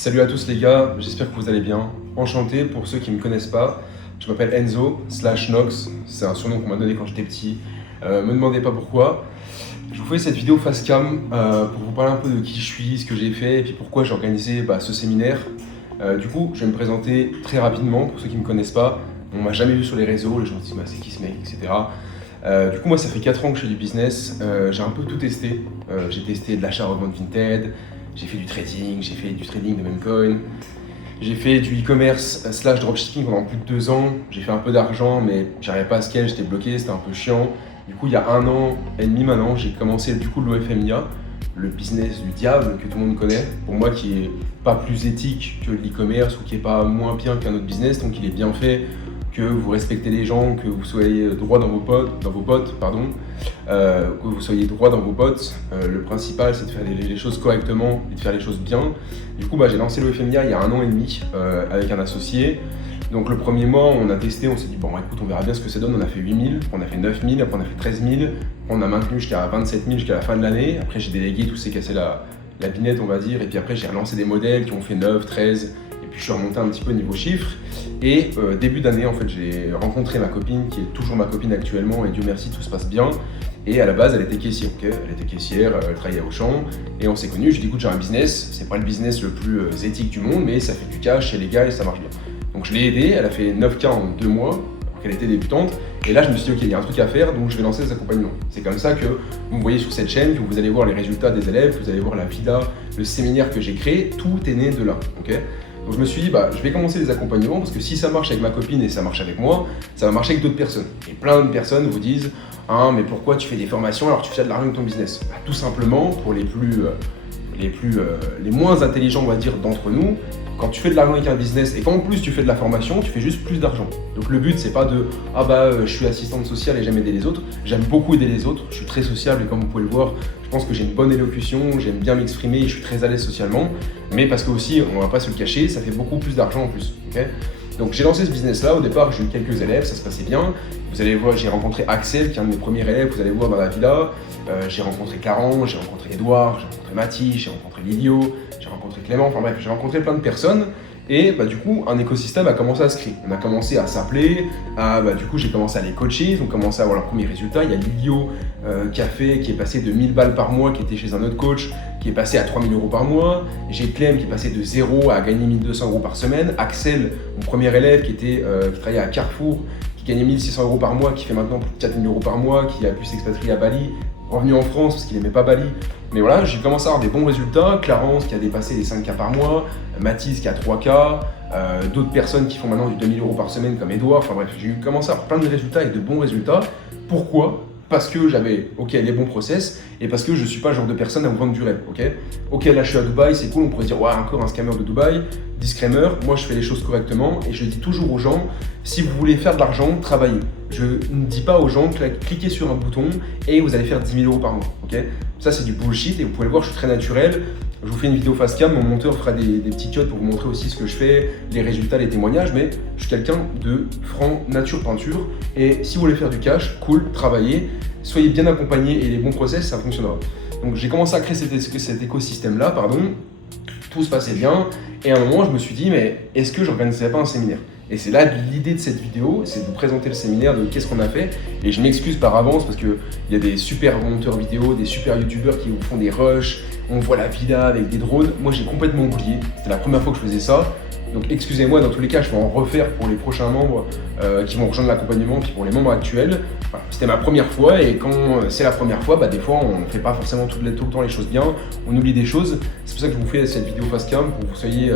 Salut à tous les gars, j'espère que vous allez bien. Enchanté, pour ceux qui ne me connaissent pas, je m'appelle Enzo/Nox, c'est un surnom qu'on m'a donné quand j'étais petit. Me demandez pas pourquoi. Je vous fais cette vidéo face cam pour vous parler un peu de qui je suis, ce que j'ai fait et puis pourquoi j'ai organisé ce séminaire. Du coup, je vais me présenter très rapidement pour ceux qui ne me connaissent pas. On m'a jamais vu sur les réseaux, les gens se disent c'est qui ce mec, etc. Du coup, moi, ça fait 4 ans que je fais du business. J'ai un peu tout testé. J'ai testé de l'achat-revente Vinted, j'ai fait du trading de Memecoin, j'ai fait du e-commerce / dropshipping pendant plus de 2 ans. J'ai fait un peu d'argent, mais j'arrivais pas à scale, j'étais bloqué, c'était un peu chiant. Du coup, il y a 1 an et demi maintenant, j'ai commencé l'OFMIA, le business du diable que tout le monde connaît. Pour moi, qui est pas plus éthique que l'e-commerce ou qui est pas moins bien qu'un autre business, donc il est bien fait, que vous respectez les gens, que vous soyez droit dans vos potes, que vous soyez droit dans vos potes. Le principal, c'est de faire les choses correctement et de faire les choses bien. Du coup, j'ai lancé l'OFMIA il y a 1 an et demi avec un associé. Donc le premier mois, on a testé, on s'est dit écoute, on verra bien ce que ça donne. On a fait 8000, on a fait 9000, après on a fait 13000, on a maintenu jusqu'à 27000 jusqu'à la fin de l'année. Après j'ai délégué, tout s'est cassé la binette, on va dire, et puis après j'ai relancé des modèles qui ont fait 9, 13, et puis je suis remonté un petit peu niveau chiffres. Et début d'année, en fait, j'ai rencontré ma copine, qui est toujours ma copine actuellement, et Dieu merci, tout se passe bien. Et à la base, elle était caissière, elle était caissière, elle travaillait à Auchan, et on s'est connus. Je lui ai dit écoute, j'ai un business, c'est pas le business le plus éthique du monde, mais ça fait du cash chez les gars et ça marche bien. Donc je l'ai aidée, elle a fait 9K en 2 mois, alors qu'elle était débutante. Et là, je me suis dit, ok, il y a un truc à faire, donc je vais lancer des accompagnements. C'est comme ça que vous me voyez sur cette chaîne, que vous allez voir les résultats des élèves, que vous allez voir la villa, le séminaire que j'ai créé, tout est né de là. Donc je me suis dit, je vais commencer les accompagnements parce que si ça marche avec ma copine et ça marche avec moi, ça va marcher avec d'autres personnes. Et plein de personnes vous disent, mais pourquoi tu fais des formations alors tu fais de l'argent avec ton business? Tout simplement, pour les moins intelligents, on va dire, d'entre nous, quand tu fais de l'argent avec un business et qu'en plus tu fais de la formation, tu fais juste plus d'argent. Donc le but, c'est pas de je suis assistante sociale et j'aime aider les autres. J'aime beaucoup aider les autres, je suis très sociable et comme vous pouvez le voir, je pense que j'ai une bonne élocution, j'aime bien m'exprimer et je suis très à l'aise socialement. Mais parce que aussi, on va pas se le cacher, ça fait beaucoup plus d'argent en plus. Donc j'ai lancé ce business-là, au départ j'ai eu quelques élèves, ça se passait bien. Vous allez voir, j'ai rencontré Axel, qui est un de mes premiers élèves, vous allez voir dans la villa. J'ai rencontré Clarence, j'ai rencontré Edouard, j'ai rencontré Mathis, j'ai rencontré Lilio, j'ai rencontré Clément, enfin bref, j'ai rencontré plein de personnes. Et du coup, un écosystème a commencé à se créer. On a commencé à s'appeler, du coup j'ai commencé à les coacher, ils ont commencé à avoir leurs premiers résultats. Il y a Lilio qui est passé de 1000 balles par mois, qui était chez un autre coach, qui est passé à 3000 € par mois. J'ai Clem qui est passé de 0 à gagner 1200 € par semaine. Axel, mon premier élève qui travaillait à Carrefour, qui gagnait 1600 € par mois, qui fait maintenant plus de 4000 € par mois, qui a pu s'expatrier à Bali, revenu en France parce qu'il n'aimait pas Bali. Mais voilà, j'ai commencé à avoir des bons résultats. Clarence qui a dépassé les 5K par mois, Mathis qui a 3K, d'autres personnes qui font maintenant du 2000 € par semaine comme Edouard. Enfin bref, j'ai commencé à avoir plein de résultats et de bons résultats. Pourquoi ? Parce que j'avais les bons process et parce que je ne suis pas le genre de personne à vous vendre du rêve. Ok, là je suis à Dubaï, c'est cool, on pourrait dire encore un scammer de Dubaï. Disclaimer, moi je fais les choses correctement et je dis toujours aux gens, si vous voulez faire de l'argent, travaillez. Je ne dis pas aux gens, cliquez sur un bouton et vous allez faire 10 000 € par mois. Ça c'est du bullshit et vous pouvez le voir, je suis très naturel. Je vous fais une vidéo face cam, mon monteur fera des petits cuts pour vous montrer aussi ce que je fais, les résultats, les témoignages, mais je suis quelqu'un de franc nature peinture. Et si vous voulez faire du cash, cool, travaillez, soyez bien accompagnés et les bons process, ça fonctionnera. Donc j'ai commencé à créer cet écosystème-là, tout se passait bien, et à un moment je me suis dit, mais est-ce que j'organiserais pas un séminaire? Et c'est là l'idée de cette vidéo, c'est de vous présenter le séminaire, de qu'est-ce qu'on a fait. Et je m'excuse par avance parce qu'il y a des super monteurs vidéo, des super youtubeurs qui vous font des rushs, on voit la villa avec des drones. Moi j'ai complètement oublié, c'était la première fois que je faisais ça. Donc excusez-moi, dans tous les cas, je vais en refaire pour les prochains membres qui vont rejoindre l'accompagnement, puis pour les membres actuels. Voilà, c'était ma première fois et quand c'est la première fois, des fois on ne fait pas forcément tout le temps les choses bien, on oublie des choses. C'est pour ça que je vous fais cette vidéo face cam pour que vous soyez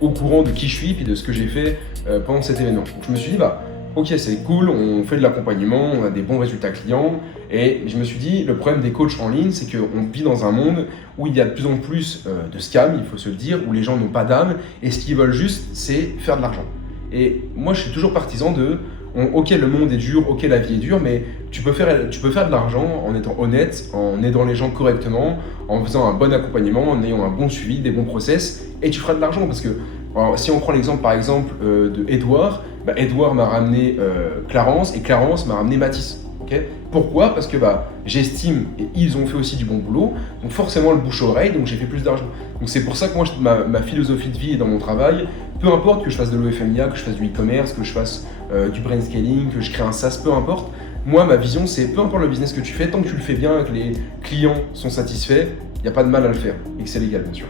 au courant de qui je suis et de ce que j'ai fait pendant cet événement. Donc je me suis dit, ok, c'est cool, on fait de l'accompagnement, on a des bons résultats clients. Et je me suis dit, le problème des coachs en ligne, c'est qu'on vit dans un monde où il y a de plus en plus de scams, il faut se le dire, où les gens n'ont pas d'âme et ce qu'ils veulent juste, c'est faire de l'argent. Et moi, je suis toujours partisan ok, le monde est dur, ok, la vie est dure, mais tu peux faire de l'argent en étant honnête, en aidant les gens correctement, en faisant un bon accompagnement, en ayant un bon suivi, des bons process, et tu feras de l'argent parce que si on prend l'exemple par exemple de Edouard, Edouard m'a ramené Clarence et Clarence m'a ramené Mathis. Pourquoi? Parce que j'estime, et ils ont fait aussi du bon boulot, donc forcément le bouche à oreille, donc j'ai fait plus d'argent. Donc c'est pour ça que moi, ma philosophie de vie et dans mon travail, peu importe que je fasse de l'OFMIA, que je fasse du e-commerce, que je fasse du brain scaling, que je crée un SaaS, peu importe. Moi, ma vision, c'est peu importe le business que tu fais, tant que tu le fais bien et que les clients sont satisfaits, il n'y a pas de mal à le faire, et que c'est légal, bien sûr.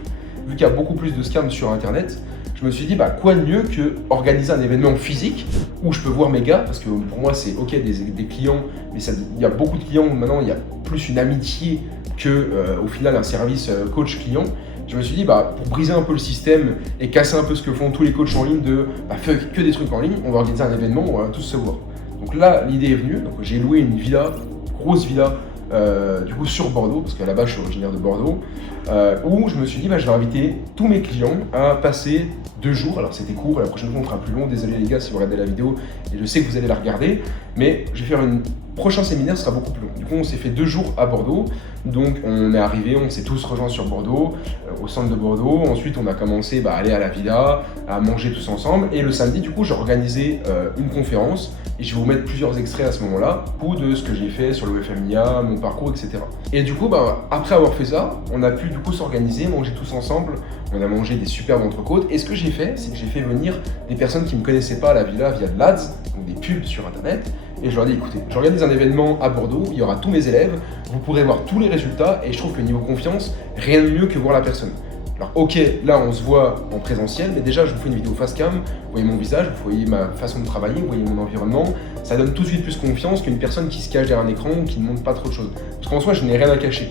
Vu qu'il y a beaucoup plus de scams sur Internet, je me suis dit, quoi de mieux que organiser un événement physique où je peux voir mes gars, parce que pour moi, c'est ok des clients, mais il y a beaucoup de clients où maintenant, il y a plus une amitié que, au final, un service coach-client. Je me suis dit, pour briser un peu le système et casser un peu ce que font tous les coachs en ligne de faire que des trucs en ligne, on va organiser un événement où on va tous se voir. Donc là, l'idée est venue, donc j'ai loué une villa, grosse villa, du coup sur Bordeaux, parce qu'à la base je suis originaire de Bordeaux, où je me suis dit je vais inviter tous mes clients à passer 2 jours. Alors c'était court, la prochaine fois on fera plus long, désolé les gars si vous regardez la vidéo, et je sais que vous allez la regarder, mais je vais faire un prochain séminaire, sera beaucoup plus long. Du coup on s'est fait 2 jours à Bordeaux, donc on est arrivé, on s'est tous rejoints sur Bordeaux, au centre de Bordeaux. Ensuite on a commencé à aller à la villa, à manger tous ensemble, et le samedi du coup j'ai organisé une conférence, et je vais vous mettre plusieurs extraits à ce moment-là, de ce que j'ai fait sur le FMIA, mon parcours, etc. Et du coup, après avoir fait ça, on a pu du coup s'organiser, manger tous ensemble, on a mangé des superbes entrecôtes, et ce que j'ai fait, c'est que j'ai fait venir des personnes qui ne me connaissaient pas à la villa via de l'ADS, donc des pubs sur Internet, et je leur ai dit, écoutez, j'organise un événement à Bordeaux, il y aura tous mes élèves, vous pourrez voir tous les résultats, et je trouve que niveau confiance, rien de mieux que voir la personne. Alors ok, là on se voit en présentiel, mais déjà je vous fais une vidéo face cam, vous voyez mon visage, vous voyez ma façon de travailler, vous voyez mon environnement, ça donne tout de suite plus confiance qu'une personne qui se cache derrière un écran ou qui ne montre pas trop de choses. Parce qu'en soi je n'ai rien à cacher.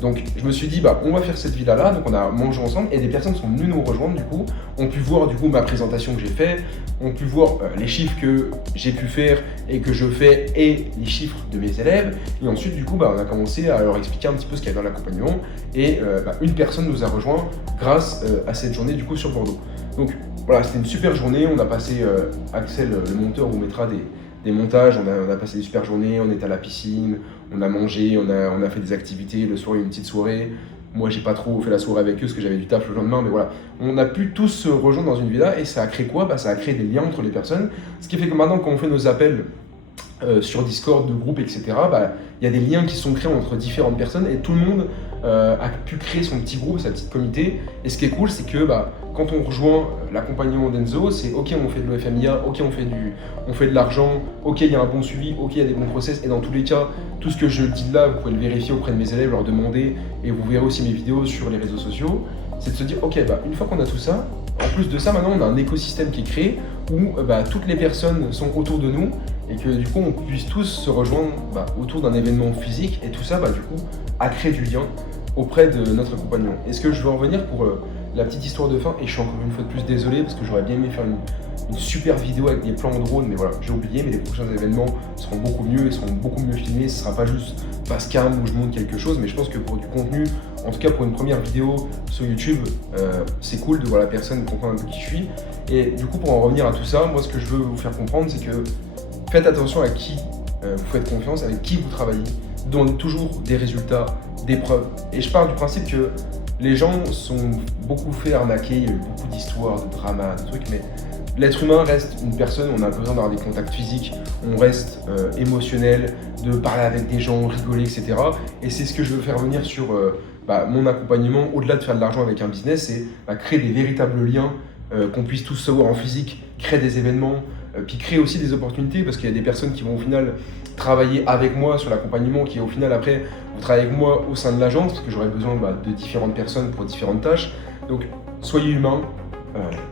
Donc je me suis dit on va faire cette villa-là, donc on a mangé ensemble et des personnes sont venues nous rejoindre du coup, ont pu voir du coup ma présentation que j'ai faite, ont pu voir les chiffres que j'ai pu faire et que je fais et les chiffres de mes élèves, et ensuite du coup on a commencé à leur expliquer un petit peu ce qu'il y avait dans l'accompagnement, et une personne nous a rejoint grâce à cette journée du coup sur Bordeaux. Donc voilà, c'était une super journée, on a passé, Axel le monteur vous mettra des montages, on a passé des super journées, on était à la piscine, on a mangé, on a fait des activités, le soir il y a eu une petite soirée. Moi j'ai pas trop fait la soirée avec eux parce que j'avais du taf le lendemain, mais voilà. On a pu tous se rejoindre dans une villa, et ça a créé quoi? Ça a créé des liens entre les personnes, ce qui fait que maintenant quand on fait nos appels sur Discord, de groupe, etc., il y a des liens qui sont créés entre différentes personnes, et tout le monde a pu créer son petit groupe, sa petite communauté. Et ce qui est cool, c'est que quand on rejoint l'accompagnement d'Enzo, c'est ok, on fait de l'OFMIA, ok, on fait de l'argent, ok, il y a un bon suivi, ok, il y a des bons process, et dans tous les cas, tout ce que je dis là, vous pouvez le vérifier auprès de mes élèves, leur demander, et vous verrez aussi mes vidéos sur les réseaux sociaux. C'est de se dire, ok, une fois qu'on a tout ça, en plus de ça, maintenant on a un écosystème qui est créé où toutes les personnes sont autour de nous, et que du coup on puisse tous se rejoindre autour d'un événement physique, et tout ça du coup a créé du lien auprès de notre accompagnement. Et ce que je veux en revenir pour la petite histoire de fin, et je suis encore une fois de plus désolé parce que j'aurais bien aimé faire une super vidéo avec des plans en drone, mais voilà, j'ai oublié, mais les prochains événements seront beaucoup mieux, ils seront beaucoup mieux filmés, ce sera pas juste face cam où je montre quelque chose, mais je pense que pour du contenu, en tout cas pour une première vidéo sur YouTube, c'est cool de voir la personne, de comprendre un peu qui je suis. Et du coup pour en revenir à tout ça, moi ce que je veux vous faire comprendre, c'est que faites attention à qui vous faites confiance, avec qui vous travaillez, donnez toujours des résultats, des preuves. Et je pars du principe que les gens sont beaucoup fait arnaquer, il y a eu beaucoup d'histoires, de dramas, de trucs, mais l'être humain reste une personne, on a besoin d'avoir des contacts physiques, on reste émotionnel, de parler avec des gens, rigoler, etc. Et c'est ce que je veux faire venir sur mon accompagnement, au-delà de faire de l'argent avec un business, c'est créer des véritables liens, qu'on puisse tous se voir en physique, créer des événements, puis créer aussi des opportunités, parce qu'il y a des personnes qui vont au final travailler avec moi sur l'accompagnement, qui au final après vous travaillez avec moi au sein de l'agence, parce que j'aurai besoin de différentes personnes pour différentes tâches. Donc soyez humain,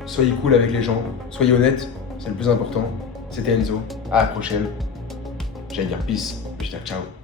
soyez cool avec les gens, soyez honnête, c'est le plus important. C'était Enzo, à la prochaine. J'allais dire peace, je vais dire ciao.